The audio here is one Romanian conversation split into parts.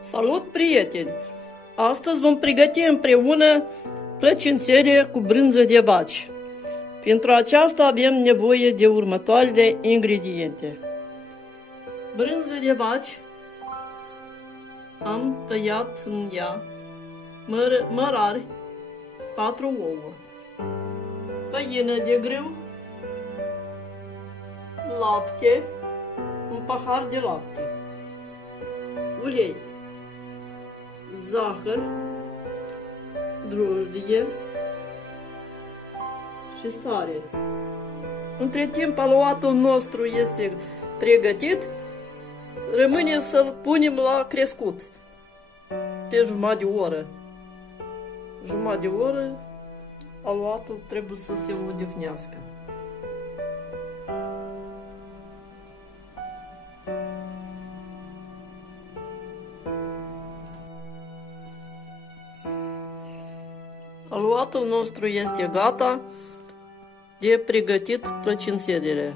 Salut, prieteni! Astăzi vom pregăti împreună plăcințele cu brânză de vaci. Pentru aceasta avem nevoie de următoarele ingrediente. Brânză de vaci, am tăiat în ea mărari, 4 ouă, făină de grâu, lapte, un pahar de lapte, ulei, zahăr, drojdie și sare. Între timp, aluatul nostru este pregătit, rămâne să-l punem la crescut pe jumătate de oră. Jumătate de oră, aluatul trebuie să se odihnească. Aluatul nostru este gata de pregătit plăcințelele.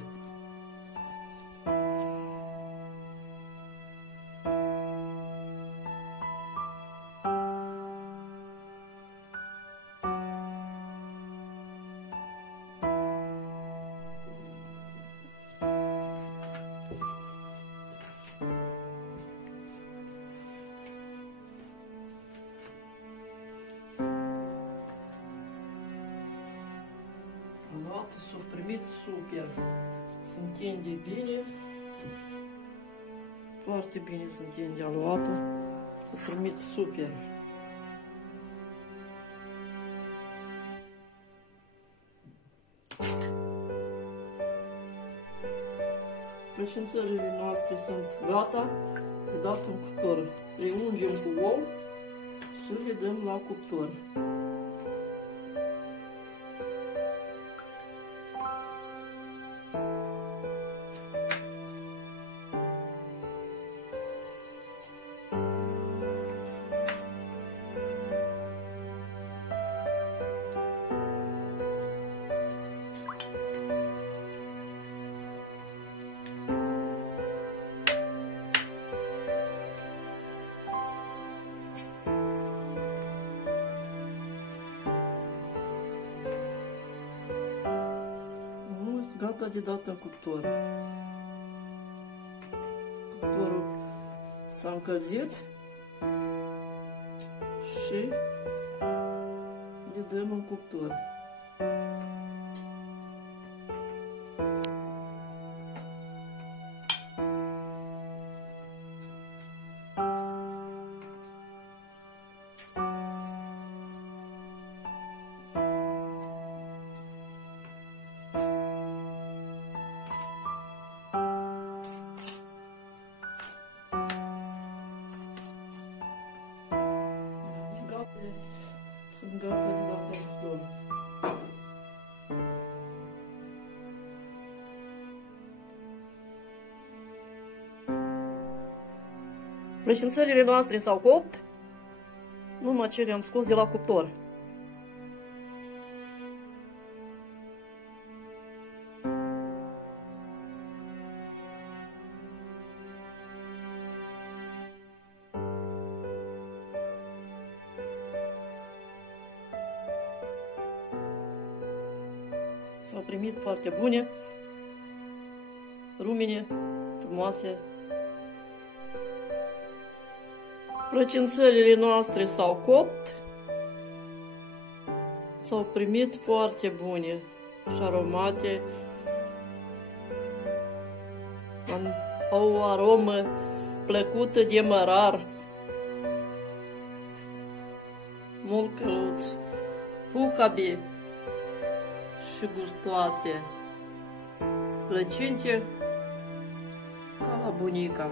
Aluatul s-a primit super, se întinde bine, foarte bine se întinde aluatul, s-a primit super. Plăcințelele noastre sunt gata, le dat în cuptor, le ungem cu ou și le dăm la cuptor. Gata de dat în cuptor. Cuptorul s-a încălzit și le dăm în cuptor. Sunt gata de dat în cuptor. Plăcințelele noastre s-au copt, numai ce le-am scos de la cuptor. S-au primit foarte bune, rumene, frumoase. Plăcințelele noastre s-au copt, s-au primit foarte bune și aromate, au o aromă plăcută de mărar, mult căluți, puhabe și gustoase, plăcinte ca la bunica.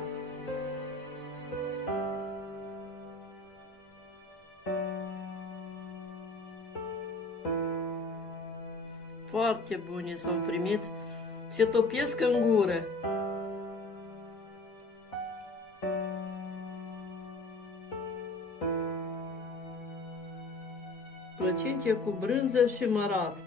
Foarte bune s-au primit, se topesc în gură. Plăcinte cu brânză și mărar.